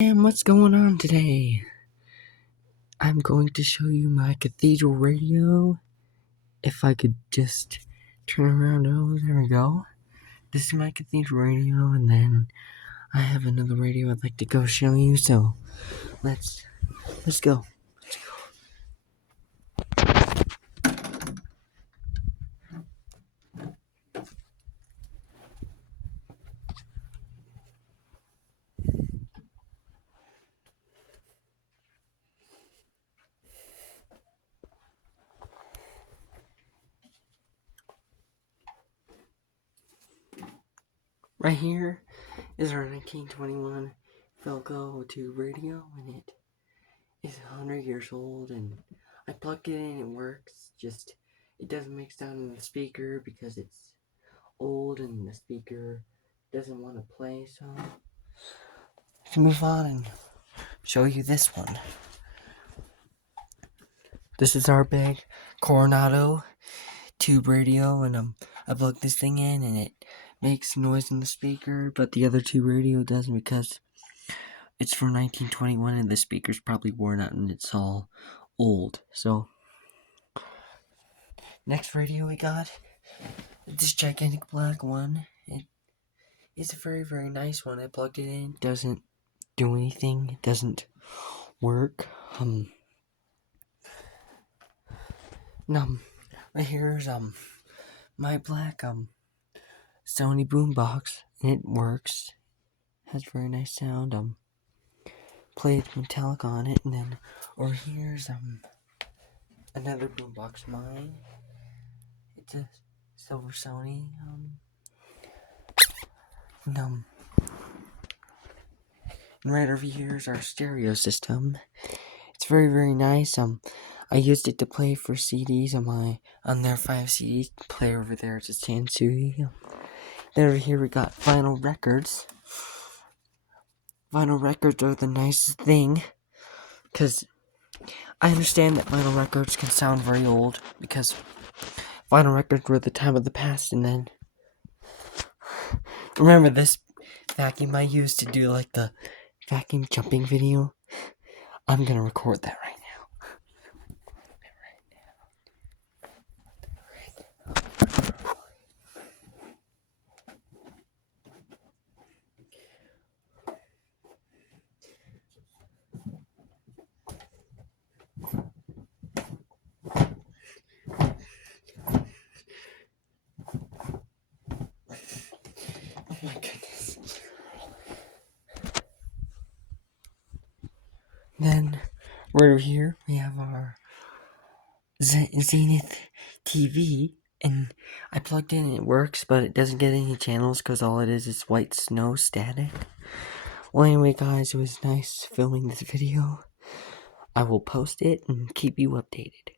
And what's going on today? I'm going to show you my cathedral radio. If I could just turn around. Oh, there we go. This is my cathedral radio, and then I have another radio I'd like to go show you. So let's go. Right here is our 1921 Felco tube radio, and it is 100 years old. And I plug it in, it works. Just it doesn't make sound in the speaker because it's old and the speaker doesn't want to play. So I can move on and show you this one. This is our big Coronado tube radio, and I plug this thing in and it makes noise in the speaker, but the other tube radio doesn't because it's from 1921 and the speaker's probably worn out and it's all old. So next radio we got, this gigantic black one. It is a very, very nice one. I plugged it in, doesn't do anything, it doesn't work. Right here is my black Sony boombox, and it works. Has very nice sound. Played metallic on it, and then over here's another boombox of mine. It's a silver Sony. And right over here is our stereo system. It's very, very nice. I used it to play for CDs on their 5 CD player over there. It's a Sansui. Then over here we got vinyl records. Vinyl records are the nicest thing, because I understand that vinyl records can sound very old, because vinyl records were the time of the past. And then remember this vacuum I used to do like the vacuum jumping video? I'm gonna record that right now. Oh my goodness. Then right over here we have our Zenith TV, and I plugged in and it works, but it doesn't get any channels because all it is white snow static. Well, anyway guys, it was nice filming this video. I will post it and keep you updated.